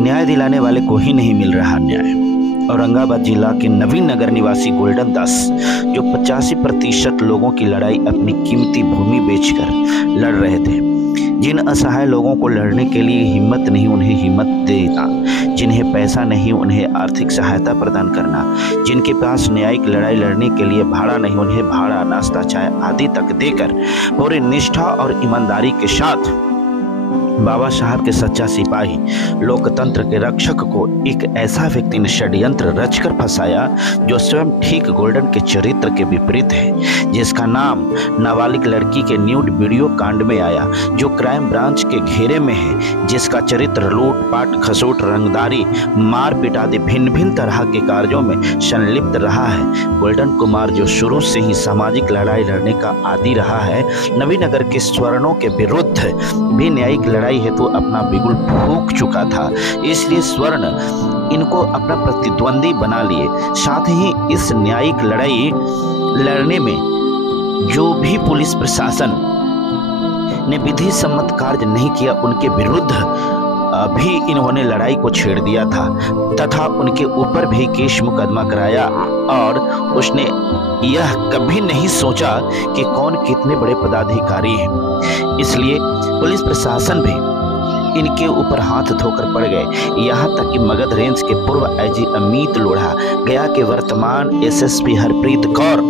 न्याय दिलाने वाले को ही नहीं मिल रहा न्याय। औरंगाबाद जिला के नवीन नगर निवासी गोल्डन दास, जो 85% लोगों की लड़ाई अपनी कीमती भूमि बेचकर लड़ रहे थे, जिन असहाय लोगों को लड़ने के लिए हिम्मत नहीं उन्हें हिम्मत देना, जिन्हें पैसा नहीं उन्हें आर्थिक सहायता प्रदान करना, जिनके पास न्यायिक लड़ाई लड़ने के लिए भाड़ा नहीं उन्हें भाड़ा, नाश्ता, चाय आदि तक देकर पूरी निष्ठा और ईमानदारी के साथ बाबा साहब के सच्चा सिपाही, लोकतंत्र के रक्षक को एक ऐसा व्यक्ति ने षड्यंत्र रचकर फंसाया जो स्वयं ठीक गोल्डन के चरित्र के विपरीत है, जिसका नाम नाबालिग लड़की के न्यूड वीडियो कांड में आया, जो क्राइम ब्रांच के घेरे में है, जिसका चरित्र लूटपाट, खसूट, रंगदारी, मारपीट आदि भिन्न भिन्न तरह के कार्यों में संलिप्त रहा है। गोल्डन कुमार जो शुरू से ही सामाजिक लड़ाई लड़ने का आदी रहा है, नवीनगर के स्वर्णों के विरुद्ध भी न्यायिक लड़ाई हेतु अपना बिगुल फूंक चुका था, इसलिए स्वर्ण इनको अपना प्रतिद्वंदी बना लिए। साथ ही इस न्यायिक लड़ाई लड़ने में जो भी पुलिस प्रशासन ने विधि सम्मत कार्य नहीं किया, उनके विरुद्ध भी इन्होंने लड़ाई को छेड़ दिया था तथा उनके ऊपर भी केस मुकदमा कराया, और उसने यह कभी नहीं सोचा कि कौन कितने बड़े पदाधिकारी हैं। इसलिए पुलिस प्रशासन भी इनके ऊपर हाथ धोकर पड़ गए। यहाँ तक कि मगध रेंज के पूर्व आईजी अमित लोढ़ा, गया के वर्तमान एसएसपी हरप्रीत कौर,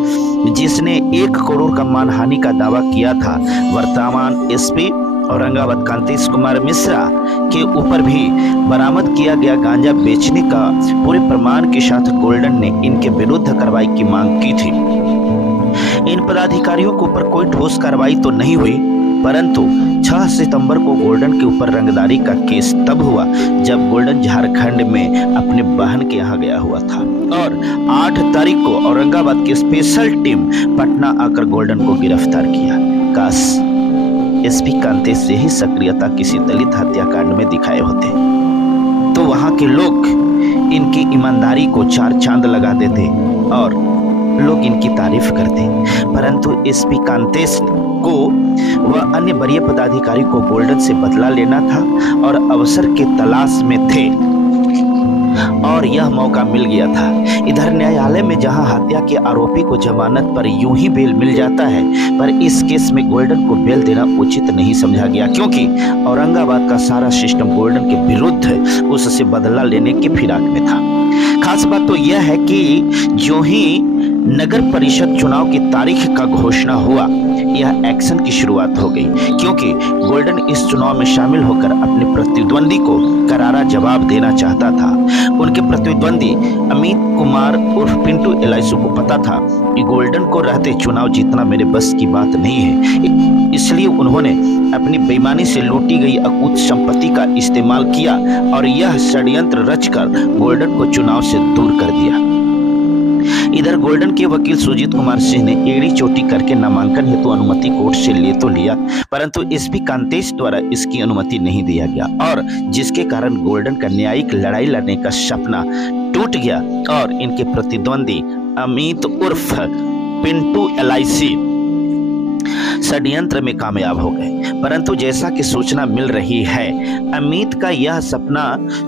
जिसने 1 करोड़ का मानहानि का दावा किया था, वर्तमान एसपी औरंगाबाद कांतेश कुमार मिश्रा के ऊपर भी बरामद किया गया गांजा बेचने का पूरे प्रमाण के साथ गोल्डन ने इनके विरुद्ध कार्रवाई की मांग की थी। इन पदाधिकारियों के ऊपर कोई ठोस कार्रवाई तो नहीं हुई, परंतु 6 सितंबर को गोल्डन के ऊपर रंगदारी का केस तब हुआ जब गोल्डन झारखंड में अपने बहन के यहाँ गया हुआ था, और 8 तारीख को औरंगाबाद की स्पेशल टीम पटना आकर गोल्डन को गिरफ्तार किया। काश एसपी कांतेश से ही सक्रियता किसी दलित हत्याकांड में दिखाए होते तो वहां के लोग इनकी ईमानदारी को 4 चांद लगा देते और लोग इनकी तारीफ करते, परंतु एसपी कांतेश को व अन्य वरीय पदाधिकारी को गोल्डन से बदला लेना था और अवसर के तलाश में थे और यह मौका मिल गया था। इधर न्यायालय में जहां हत्या के आरोपी को जमानत पर यूं ही बेल मिल जाता है, पर इस केस में गोल्डन को बेल देना उचित नहीं समझा गया, क्योंकि औरंगाबाद का सारा सिस्टम गोल्डन के विरुद्ध उससे बदला लेने की फिराक में था। खास बात तो यह है कि जो ही नगर परिषद चुनाव की तारीख का घोषणा हुआ, यह एक्शन की शुरुआत हो गई, क्योंकि गोल्डन इस चुनाव में शामिल होकर अपने प्रतिद्वंदी को करारा जवाब देना चाहता था। उनके प्रतिद्वंदी अमित कुमार उर्फ पिंटू एलाइसू को पता था कि गोल्डन को रहते चुनाव जीतना मेरे बस की बात नहीं है, इसलिए उन्होंने अपनी बेईमानी से लूटी गई अकूत संपत्ति का इस्तेमाल किया और यह षड्यंत्र रचकर गोल्डन को चुनाव से दूर कर दिया। इधर गोल्डन के वकील सुजीत कुमार सिंह ने एड़ी चोटी करके नामांकन हेतु अनुमति कोर्ट से ले तो लिया, परंतु एसपी कांतेश द्वारा इसकी अनुमति नहीं दिया गया, और जिसके कारण गोल्डन का न्यायिक लड़ाई लड़ने का सपना टूट गया और इनके प्रतिद्वंदी अमित उर्फ पिंटू एलाइसी षड्यंत्र में कामयाब हो गए। परंतु जैसा कि सूचना मिल रही है, अमित का यह सपना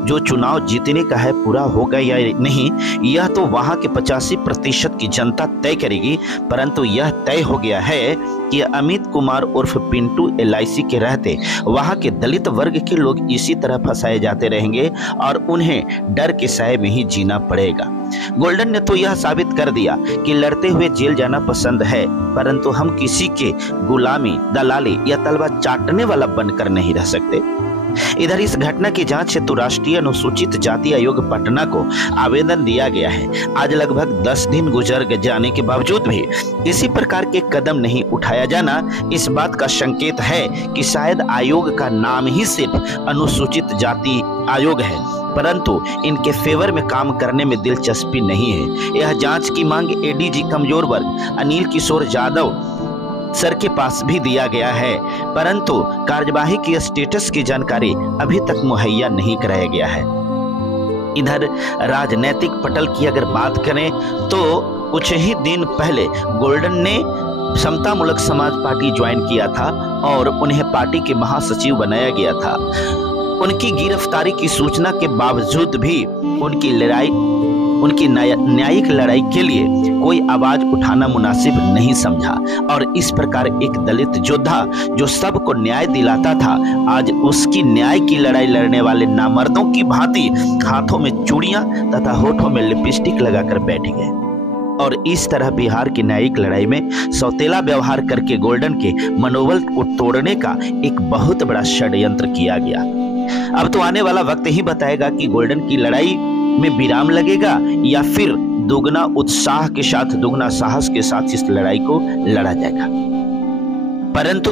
जो चुनाव जीतने का है पूरा होगा या नहीं, यह तो वहां के 85% की जनता तय करेगी, परंतु यह तय हो गया है कि अमित कुमार उर्फ पिंटू एलआईसी के रहते वहां के दलित वर्ग के लोग इसी तरह फंसाए जाते रहेंगे और उन्हें डर के साए में ही जीना पड़ेगा। गोल्डन ने तो यह साबित कर दिया कि लड़ते हुए जेल जाना पसंद है, परंतु हम किसी के गुलामी, दलाली या तलवार चाटने वाला बनकर नहीं रह सकते। इधर इस घटना की जांच हेतु राष्ट्रीय अनुसूचित जाति आयोग पटना को आवेदन दिया गया है। आज लगभग 10 दिन गुजर जाने के बावजूद भी किसी प्रकार के कदम नहीं उठाया जाना इस बात का संकेत है कि शायद आयोग का नाम ही सिर्फ अनुसूचित जाति आयोग है, परंतु इनके फेवर में काम करने में दिलचस्पी नहीं है। यह जांच की मांग एडीजी कमजोर वर्ग अनिल किशोर यादव सर के पास भी दिया गया है, परंतु कार्यवाही की स्टेटस की जानकारी अभी तक मुहैया नहीं कराया गया है। इधर राजनीतिक पटल की अगर बात करें तो कुछ ही दिन पहले गोल्डन ने समतामूलक समाज पार्टी ज्वाइन किया था और उन्हें पार्टी के महासचिव बनाया गया था। उनकी गिरफ्तारी की सूचना के बावजूद भी उनकी न्यायिक लड़ाई के लिए कोई आवाज उठाना मुनासिब नहीं समझा। और इस प्रकार एक दलित योद्धा जो सबको न्याय दिलाता था, आज उसकी न्याय की लड़ाई लड़ने वाले नामर्दों की भांति हाथों में चूड़ियां तथा होठों में लिपस्टिक लगाकर बैठ गए। और इस तरह बिहार की न्यायिक लड़ाई में सौतेला व्यवहार करके गोल्डन के मनोबल को तोड़ने का एक बहुत बड़ा षड्यंत्र किया गया। अब तो आने वाला वक्त ही बताएगा कि गोल्डन की लड़ाई में विराम लगेगा या फिर दुगना उत्साह के साथ, दुगना साहस के साथ इस लड़ाई को लड़ा जाएगा। परंतु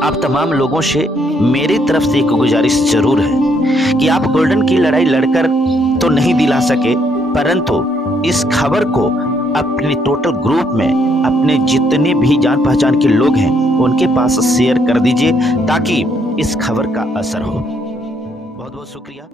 आप तमाम लोगों से मेरी तरफ से एक गुजारिश जरूर है कि आप गोल्डन की लड़ाई लड़कर तो नहीं दिला सके, परंतु इस खबर को अपने टोटल ग्रुप में अपने जितने भी जान पहचान के लोग हैं उनके पास शेयर कर दीजिए ताकि इस खबर का असर हो। बहुत बहुत शुक्रिया।